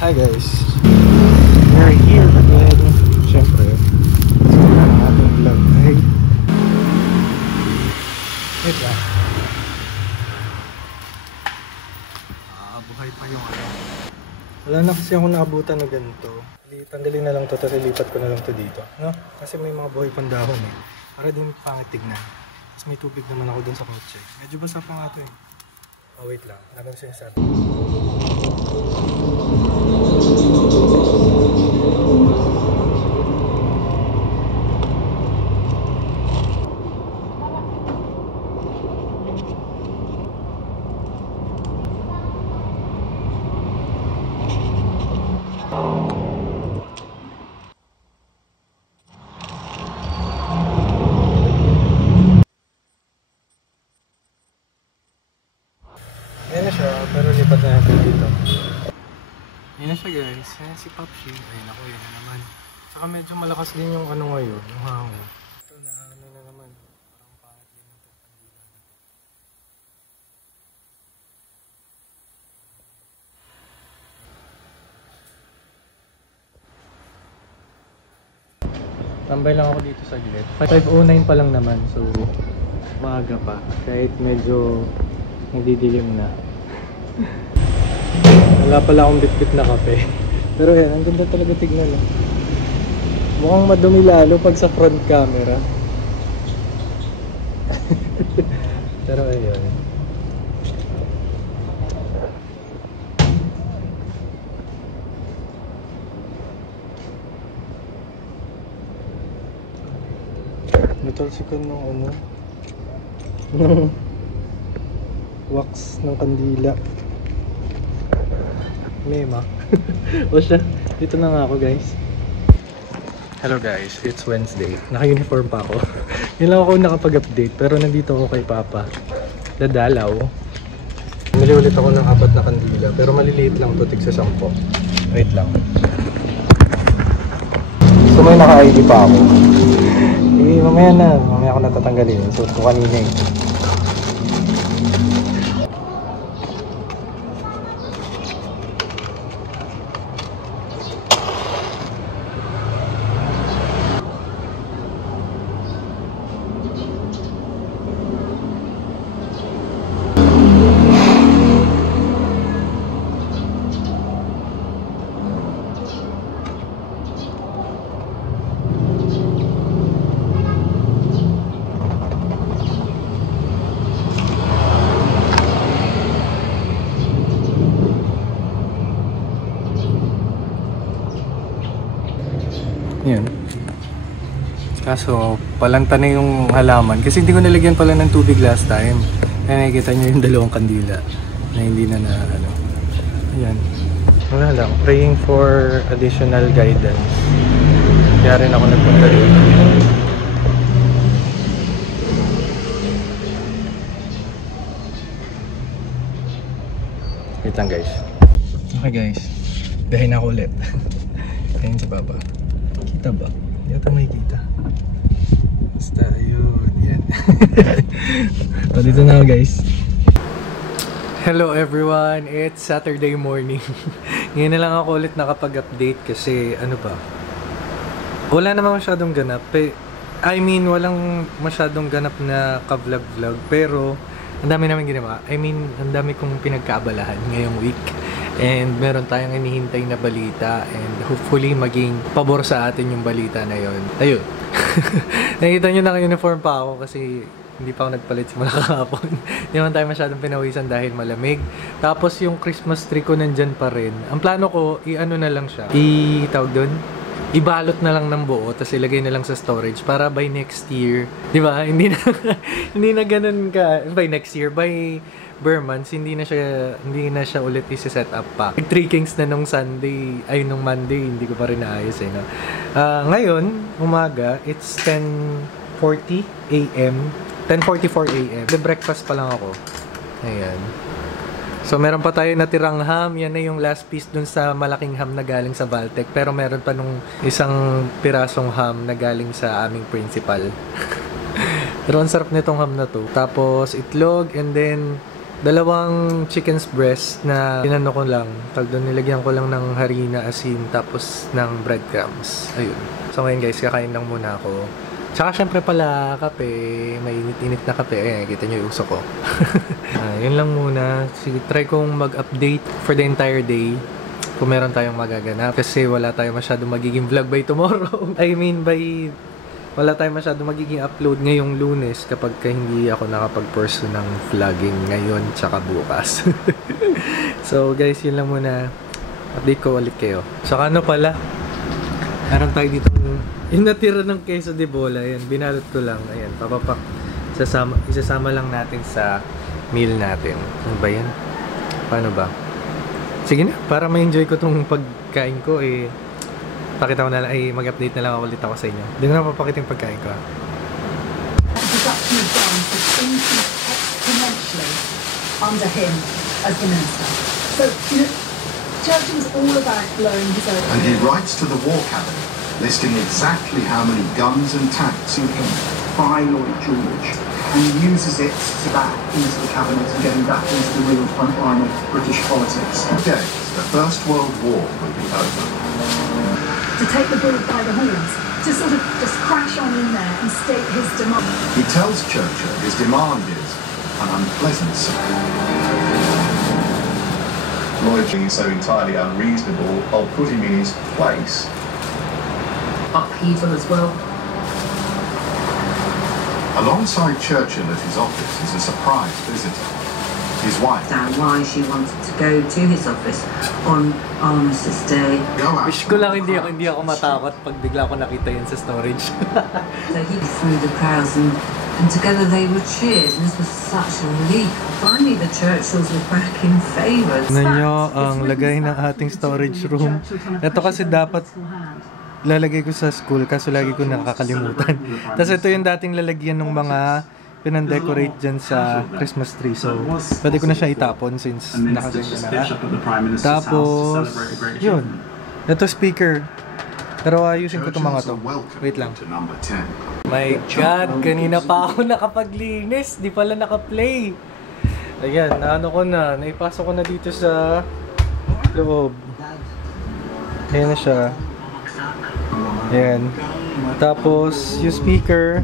Hi guys, we're here again. Siyempre, ang ating vlog ay wait lang. Buhay pa yung ano. Wala na kasi ako naabutan na ganito. Tanggalin na lang to, tapos ilipat ko na lang to dito, no? Kasi may mga buhay pandahon eh, para din pangit tignan. Tapos may tubig naman ako dun sa kotse. Medyo basa pa nga to eh. Oh wait lang, anong sinasabi? Ayan na siya, pero lipat na natin dito. Ayan na siya guys, ayan si Popshi. Ayun ako, yan na naman. Saka medyo malakas din yung ano ngayon, yung hangin. Ito na ano na naman, parang pangit din yung pandila na to. Tambay lang ako dito sa gilid. 5:09 pa lang naman, so maaga pa. Kahit medyo nagdidilim na. Wala pala akong bitbit na kape. Pero yan, ang ganda talaga tignan. Mukhang madumi lalo pag sa front camera. Pero ayun. Natalsikan ng ano, ng wax ng kandila. Mema. O siya, dito na nga ako guys. Hello guys, it's Wednesday. Naka-uniform pa ako. Yun lang ako nakapag-update, pero nandito ako kay Papa. Dadalaw. Bumili ulit ako ng 4 na kandila, pero maliliit lang to, tig sa 10. Wait lang. So may naka-ID pa ako. Eh, mamaya ako natatanggalin. So ko kanina eh. Yan. Kaso, palanta na yung halaman. Kasi hindi ko nalagyan pala ng tubig last time. Kaya nakikita nyo yung dalawang kandila na hindi na ano. Ayan. Wala lang. Praying for additional guidance. Kaya rin ako nagpunta dito. Wait lang guys. Okay guys. Dahin ako ulit. Ayan sa baba. Kita ba? Hindi ito makikita. Basta, ayun. Yan. O, dito na ako guys. Hello everyone! It's Saturday morning. Ngayon na lang ako ulit nakapag-update kasi ano ba? Wala namang masyadong ganap. Walang masyadong ganap na ka-vlog-vlog. Pero, ang dami namin ginawa. Ang dami kong pinagkaabalahan ngayong week. And meron tayong hinihintay na balita and hopefully maging pabor sa atin yung balita na yon. Ayun. Nakita nyo naka-uniform pa ako kasi hindi pa ako nagpalit simula kahapon. Hindi naman tayo masyadong pinawisan dahil malamig. Tapos yung Christmas tree ko nandyan pa rin. Ang plano ko, i-ano na lang siya. Tawag doon? Ibalot na lang ng buo, tapos ilagay na lang sa storage para by next year, di ba? Hindi na ganun ka. By next year, by bare months, hindi na siya ulit i-set up pa. 3 Kings na nung nung Monday, hindi ko pa rin naayos eh, no? Ngayon, umaga, it's 10:40 AM. 10:44 AM. The breakfast pa lang ako. Ayan. So, meron pa tayo natirang ham. Yan na yung last piece dun sa malaking ham na galing sa Valtech. Pero meron pa nung isang pirasong ham na galing sa aming principal. Pero ang sarap nitong ham na to. Tapos, itlog and then Dalawang chicken's breast na tinano ko lang. Doon nilagyan ko lang ng harina, asin, tapos ng breadcrumbs. Ayun. So ngayon guys, kakain lang muna ako. Tsaka syempre pala, kape. May init-init na kape. Ayan, kita nyo yung uso ko. Yun lang muna. Sige, try kong mag-update for the entire day. Kung meron tayong magaganap. Kasi wala tayong masyadong magiging vlog by tomorrow. I mean, wala tayong masyadong magiging upload ngayong Lunes kapag hindi ako nakapag-pursue ng vlogging ngayon tsaka bukas. So guys, yun lang muna. Update ko ulit kayo. Saka ano pala, meron tayo dito yung natira ng queso de bola. Ayan, binalot ko lang. Ayan, papapak. Isasama lang natin sa meal natin. Ano ba yan? Paano ba? Sige na, para ma-enjoy ko tong pagkain ko pakita ko na lang, mag-update na lang ulit ako sa inyo. Hindi ko na papakita yung pagkain ko. Under him as the minister. So, Churchill was all about blowing his own. And he writes to the War Cabinet, listing exactly how many guns and tanks By Lloyd George, and uses it to back into the cabinet and getting back into the real front line of British politics. days. The First World War will be over. To take the bull by the horns, to sort of just crash on in there and state his demand. He tells Churchill his demand is an unpleasant sight. Lloyd being so entirely unreasonable, I'll put him in his place. Upheaval as well. Alongside Churchill at his office is a surprise visitor. His wife. Why she wanted to go to his office on Armistice Day. Wish ko lang hindi ako matakot pag bigla ko nakita yan sa storage. So he through the crowds and together they were cheered, and this was such a relief. Finally the Churchills were back in favour. Tignan nyo ang lagay ng ating storage room. Ito kasi dapat lalagay ko sa school kaso lagi ko nakakalimutan. Tapos ito yung dating lalagyan ng mga pinandecorate dyan sa Christmas tree. So, pwede ko na siya itapon since nakaganda na. Tapos, yun. Ito speaker. Pero ayusin ko itong mga to. Wait lang. My God, kanina pa ako nakapaglinis. Di pala nakaplay. Ayan, naano ko na. Naipasok ko na dito sa loob. Ayan na siya. Ayan. Tapos, yung speaker,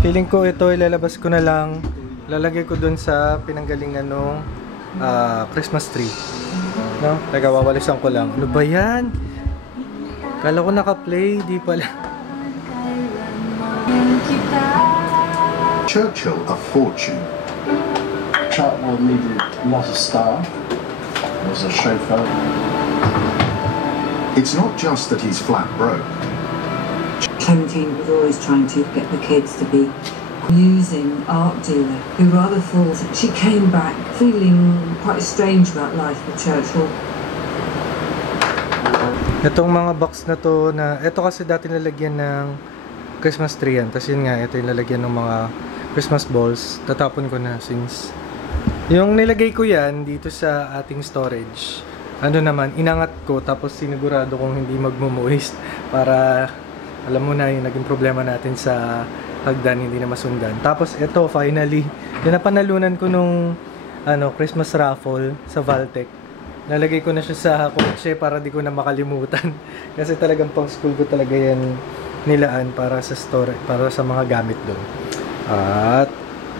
feeling ko ito ilalabas ko na lang. Lalagay ko dun sa pinanggalingan ng Christmas tree. No? Teka, wawalisan ko lang. Ano ba yan? Kala ko naka-play, di pala. Churchill a fortune. Chartwell needed a lot of staff. There was a chauffeur. It's not just that he's flat broke. Clementine was always trying to get the kids to be using art dealer who rather thought she came back feeling quite strange about life with Churchill. Itong mga box na to ito kasi dati nalagyan ng Christmas tree yan. Tapos yun nga, ito yung lalagyan ng mga Christmas balls. Tatapon ko na since yung nilagay ko yan dito sa ating storage. Ano naman, inangat ko tapos sinigurado kong hindi magmo-moist para alam mo na yung naging problema natin sa hagdan, hindi na masundan. Tapos ito finally, yung napanalunan ko nung Christmas raffle sa Valtech. Nalagay ko na siya sa kotse para di ko na makalimutan. Kasi talagang pang school ko talaga yan nilaan para sa store, para sa mga gamit doon. At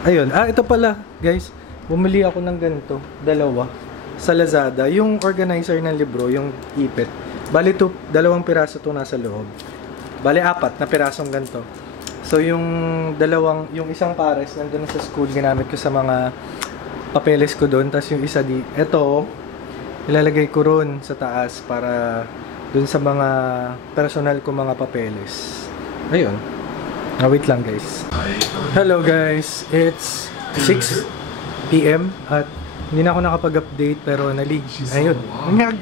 ayun, ito pala guys, bumili ako ng ganito, dalawa sa Lazada, yung organizer ng libro, yung ipit. Bali to, 2 piraso to nasa loob. Bali 4 na pirasong ganito. So yung isang pares nandun sa school, ginamit ko sa mga papeles ko doon. Tapos yung isa ito, ilalagay ko ron sa taas para doon sa mga personal ko mga papeles. Ayun. Wait lang guys. Hello guys, it's 6 PM at hindi na ako nakapag-update pero ayun,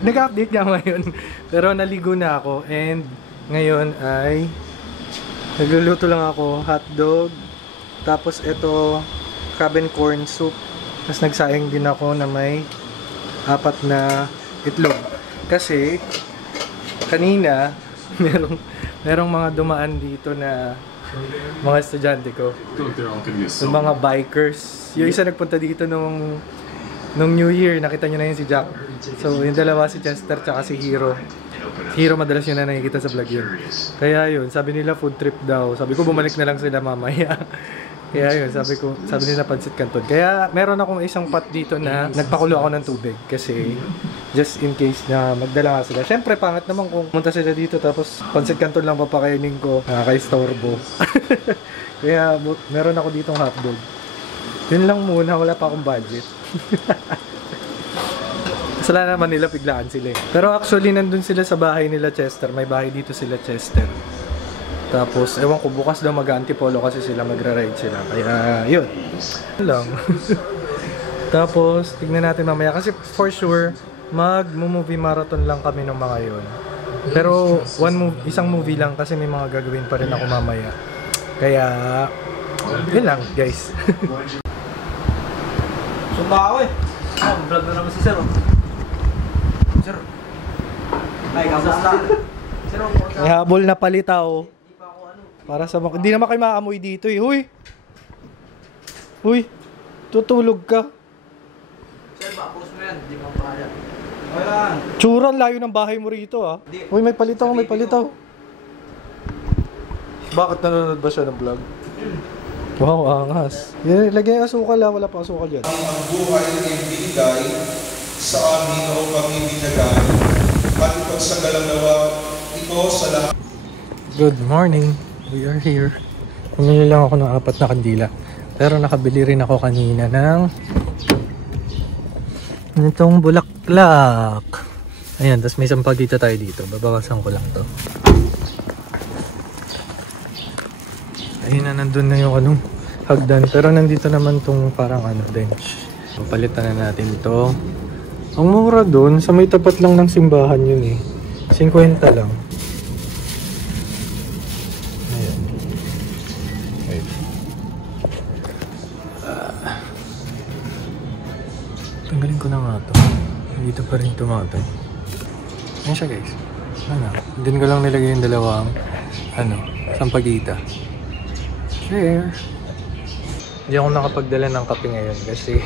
nag-update nga ngayon pero naligo na ako and ngayon ay nagluluto lang ako hotdog, tapos ito cabin corn soup, tapos nagsaing din ako na may 4 na itlog kasi kanina merong mga dumaan dito na mga estudyante ko, yung mga bikers. Yung isa nagpunta dito nung nung New Year, nakita nyo na yun si Jack. So, yung dalawa si Chester tsaka si Hero. Si Hero madalas yun na nakikita sa vlog yun. Kaya yun, sabi nila food trip daw. Sabi ko bumalik na lang sila mamaya. Kaya yun, sabi nila Pancit Canton. Kaya meron akong isang pot dito na nagpakulo ako ng tubig. Kasi just in case na magdala nga sila. Siyempre, pangit naman kung punta sila dito tapos Pancit Canton lang papakainin ko. Nakaka-istorbo. Kaya meron ako ditong hotdog. Yun lang muna, wala pa akong budget. Sala naman nila, biglaan sila eh. Pero actually, nandun sila sa bahay nila Chester. May bahay dito sila Chester. Tapos, ewan ko, bukas daw mag-antipolo kasi sila, magra-ride sila. Kaya, yun. Yun lang. Tapos, tignan natin mamaya. Kasi for sure, mag-movie marathon lang kami ng mga yun. Pero, isang movie lang kasi may mga gagawin pa rin ako mamaya. Kaya, yun lang, guys. Sumba ako eh. Vlog na naman si Sir. Sir. Ay, kamusta? Sir, may habol na palitaw. Para sa mga... Hindi naman kayo maamoy dito eh. Huy! Huy! Tutulog ka. Sir, baka-post mo yan. Hindi mo kaya. Wala. Tsura, layo ng bahay mo rito ah. Huy, may palitaw, may palitaw. Bakit nanonood ba siya ng vlog? Wow, angas. Lagyan yung asukal ah. Wala pa asukal yan. Ang buhay ay binigay sa amin o kami binigay. At ipagsagalang nawa ito sa lahat. Good morning. We are here. Pumili lang ako ng 4 na kandila. Pero nakabili rin ako kanina ng itong bulaklak. Ayan, tapos may sampagita tayo dito. Babawasan ko lang to. Ayun na, nandun na yung hagdan. Pero nandito naman tong parang bench. Palitan na natin ito. Ang mura dun, sa may tapat lang ng simbahan yun eh. 50 lang. Ayan. Wait. Tanggalin ko na nga ito. Dito pa rin tumatay. Ayan siya guys. Din ko lang nilagay yung dalawang sampagita. Share. Hindi ako nakapagdala ng kape ngayon kasi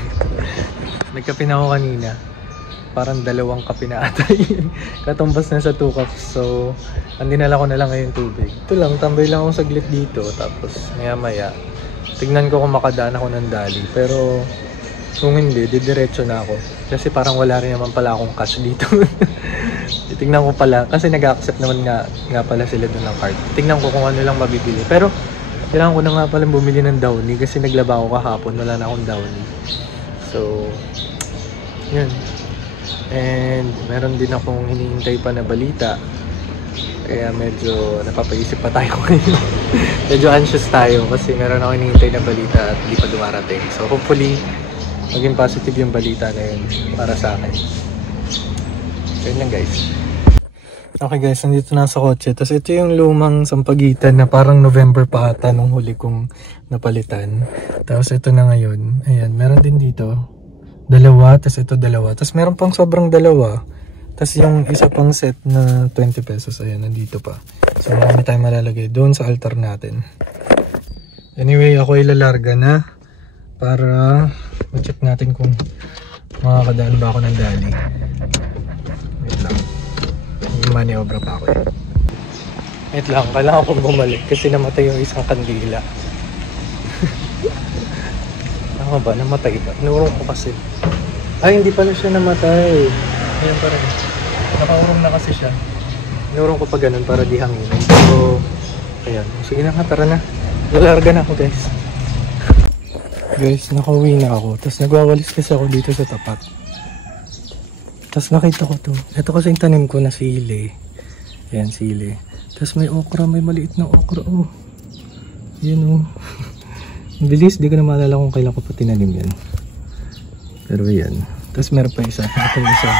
nagkape na ako kanina. Parang 2 kape na ata yun. Katumbas na sa 2 cups. So, dinala ko na lang ngayon tubig. Ito lang, tambay lang ako saglit dito. Tapos, maya-maya, tignan ko kung makadaan ako ng dali. Pero, kung hindi, didiretso na ako. Kasi parang wala rin naman pala akong cash dito. Tignan ko pala, kasi nag-accept naman nga pala sila doon ng card. Tignan ko kung ano lang mabibili. Pero, kailangan ko na nga pala bumili ng downy kasi naglaba ako kahapon, wala na akong downy. So, yun. And meron din akong hinihintay pa na balita. Kaya medyo napapaisip pa tayo ngayon. Medyo anxious tayo kasi meron akong hinihintay na balita at hindi pa dumarating. So hopefully, maging positive yung balita na yun para sa akin. So yun lang guys. Okay guys, nandito na sa kotse. Tapos ito yung lumang sampagitan na parang November pa ata nung huli kong napalitan. Tapos ito na ngayon. Ayan, meron din dito. 2, tapos ito 2. Tapos meron pang sobrang 2. Tapos yung isa pang set na 20 pesos. Ayan, nandito pa. So marami tayong malalagay doon sa altar natin. Anyway, ako ilalarga na para ma-check natin kung makakadaan ba ako ng dali. Wait lang. Maniobra pa ako eh. Wait lang, kailangan akong bumalik kasi namatay yung isang kandila. Tama ba? Namatay ba? Inurong ko kasi. Ay, hindi pala siya namatay. Ayan pa rin. Nakaurong na kasi siya. Inurong ko pa ganun para di hanginin. So, ayan. Sige na nga, tara na. Lalarga na ako guys. Guys, nakauwi na ako. Tapos nagwawalis kasi ako dito sa tapat. Tapos nakita ko to. Ito kasi yung tanim ko na sili. Ayan, sili. Tapos may okra, may maliit na okra. Oh. Yan oh. Bilis, di ko na maalala kung kailan ko pa tinanim yan. Pero yan. Tapos meron pa isa. Ito isa.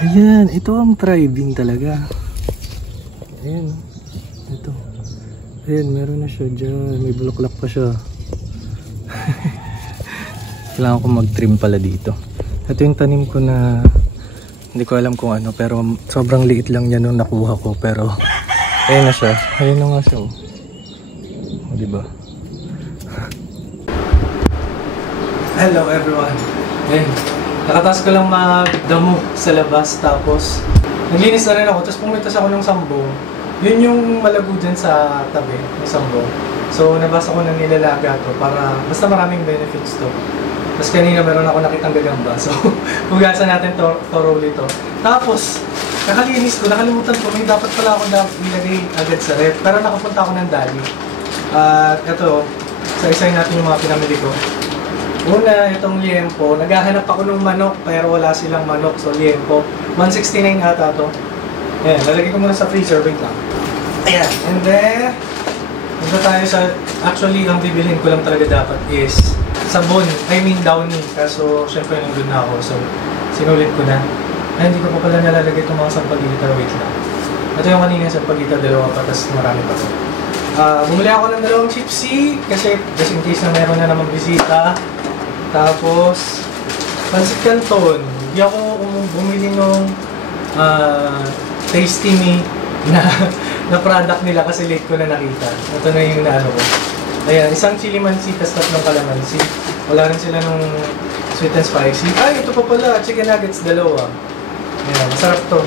Ayan, ito ang thriving talaga. Ayan. Ito. Ayan, meron na siya dyan. May bulaklak pa siya. Kailangan ko mag-trim pala dito. Ito yung tanim ko na hindi ko alam kung ano, pero sobrang liit lang niya nung nakuha ko. Pero ayun na siya. Ayun na nga siya. O, diba? Hello everyone. Ayun. Nakataas ko lang magdamo sa labas, tapos naglinis na rin ako, tapos pumitas ako ng Sambo. Yun yung malago dyan sa tabi ng Sambo. So nabasa ko ng nilalaga to para basta maraming benefits to. Tapos kanina meron ako nakitang gagamba, so hugasan natin thoroughly to. Tapos kakalinis ko, nakalimutan ko, may dapat pala ako ilagay agad sa ref, pero nakapunta ako ng Dali. At ito, isa-isayin natin yung mga pinamili ko. Una, itong liempo. Naghahanap ako ng manok, pero wala silang manok. So, liempo. 169 ata to. Ayan, lalagay ko muna sa freezer. Wait lang. Ayan. And then, ito tayo sa... Actually, ang bibilhin ko lang talaga dapat is sabon. I mean, Downy. Kaso, syempre, nandun na ako. So, sinulit ko na. Ay, hindi ko pa pala nalalagay itong mga sampagita. Wait lang. Ito yung kanina sampagita, dalawa pa. Tapos marami pa to. Bumili ako ng 2 chipsy. Kasi, just in case na meron na namang bisita. Tapos, Pancit Canton. Hindi ako bumili nung Tasty Me na product nila kasi late ko na nakita. Ito na yung naano ko. Ayan, isang chili mansitas, 3 kalamansi. Wala rin sila nung sweet and spicy. Ay, ito pa pala, chicken nuggets, 2. Ayan, masarap to.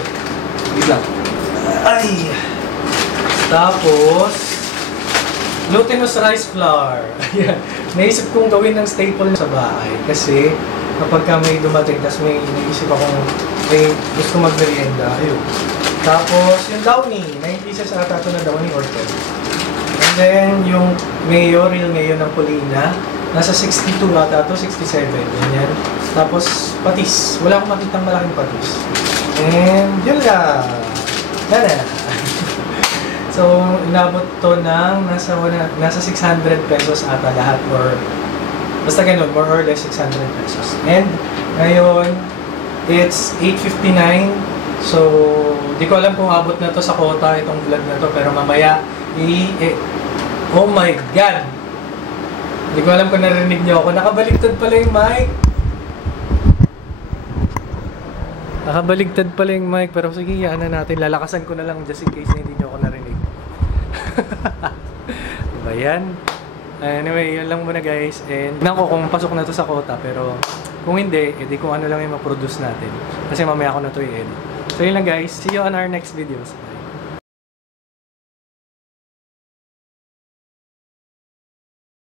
Wait lang. Ay! Tapos, glutinous rice flour. Ayan. Naisip kong gawin ng staple sa bahay kasi kapag may dumating, tapos may naisip akong may gusto mag-merienda, ayun. Tapos, yung Downy, 9 pieces ata ito na Downy or 10. And then, yung mayo, real mayo ng Polina, nasa 62 ata ito, 67. Ganyan. Tapos, patis. Wala akong makitang malaking patis. And, yun lang. Tara! So, inabot to ng nasa 600 pesos ata lahat or basta ganun, more or less 600 pesos. And ngayon, it's 8:59. So, di ko alam kung abot na to sa quota itong vlog na to, pero mamaya oh my God! Di ko alam kung narinig niyo ako. Nakabaliktad pala yung mic. Nakabaligtad pala yung mic, pero sige, yan na natin. Lalakasan ko na lang just in case na hindi nyo ako narinig. Diba yan? Anyway, yun lang muna guys. And tignan ko kung pasok na to sa quota, pero kung hindi, edi kung ano lang yung ma-produce natin. Kasi mamaya ako na to i-edit. So yun lang guys. See you on our next videos.